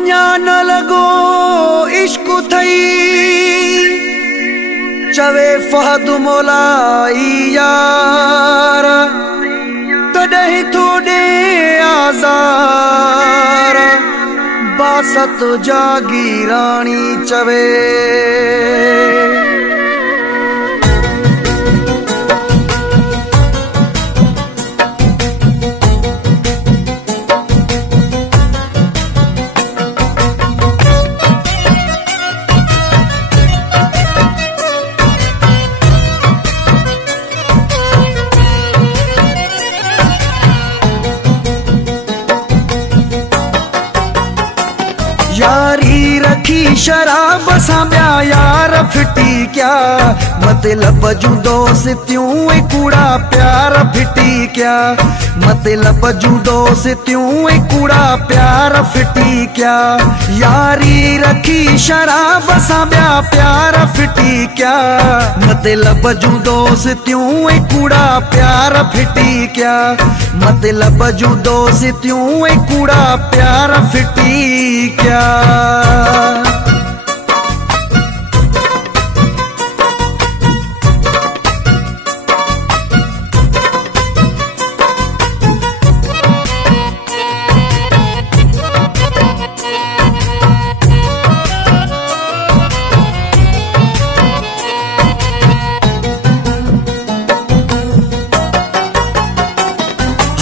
अञा न लगो इश्क थई चवे फहद मोलाई यार तॾहिं थोड़े आज़ार बासत जागीरानी चवे यारी रखी शराब सां ॿिया यार फिटी क्या मतलब जूं दोस्तियूं कूड़ा प्यार फिटी क्या मतलब जूं दोस्तियूं कूड़ा प्यार फिटी क्या यारी रखी शराब सां ॿिया प्यार फिटी क्या मतलब जूं दोस्तियूं कूड़ा प्यार फिटी क्या मतलब जूं दोस्तियूं कूड़ा प्यार फिटी क्या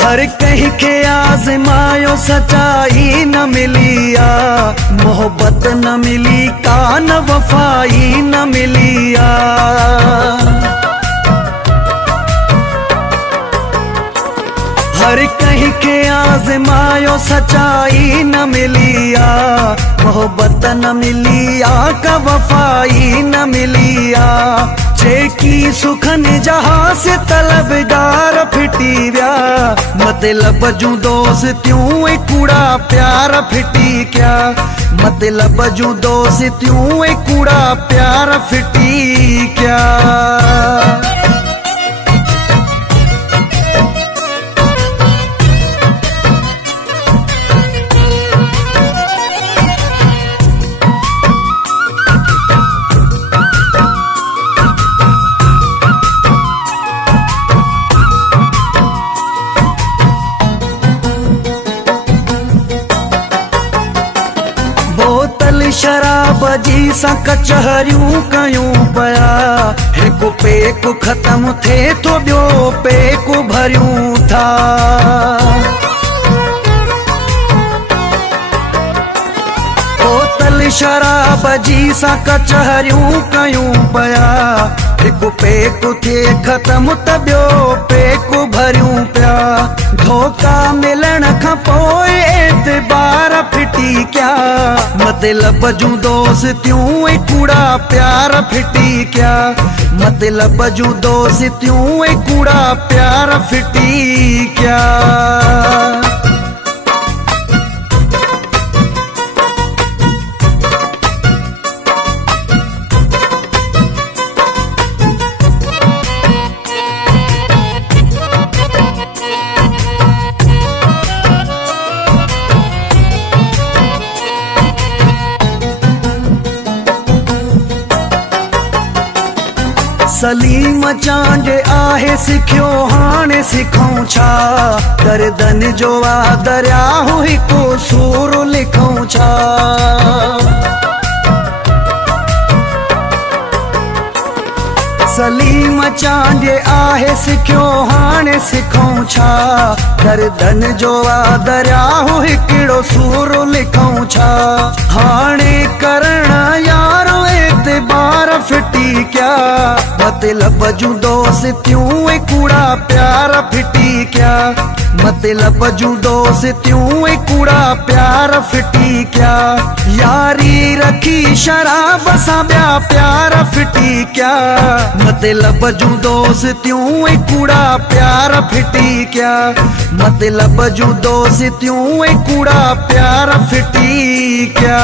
हर कहीं के आजमायो सच्चाई न मिली आ मोहब्बत न मिली कान वफाई न मिली आ हर कहीं के आजमायो सच्चाई न मिली आ मोहब्बत न मिली आ का वफाई न मिली आ जेकी सुखन जहां से तलबदार फिटी व्या मतलब जूं दोस्तियूं कूड़ा प्यार फिटी क्या मतलब जूं दोस्तियूं कूड़ा प्यार फिटी क्या शराब जी सा कचहरियूं कयूं पया हिकु पेकु ख़त्म थे तो ॿियो पेकु भरियूं था बोतल शराब जी सा कचहरियूं कयूं पया हिकु पेकु थे ख़त्म त ॿियो पेकु भरियूं पिया धोखा मिलण खां पोइ एतबार फिटी क्या मतलब जूं दोस्तियूं कूड़ा प्यार फिटी क्या मतलब जूं दोस्तियूं कूड़ा प्यार फिटी क्या सलीम चांड आहे सिखियो हाणे सिखूं छा गर्दन जो आ दरिया हो हिकु सूर लिखूं छा सलीम चांड आहे सिखियो हाणे सिखूं छा गर्दन जो आ दरिया हो हिकिड़ो सूर लिखूं छा हाणे करण यारो एतबार फिटी क्या मतलब जूं दोस्तियूं कूड़ा प्यार फिटी क्या मतलब जूं दोस्तियूं कूड़ा प्यार फिटी क्या यारी रखी शराब सां ॿिया प्यार फिटी क्या मतलब जूं दोस्तियूं कूड़ा प्यार फिटी क्या मतलब जूं दोस्तियूं कूड़ा प्यार फिटी क्या।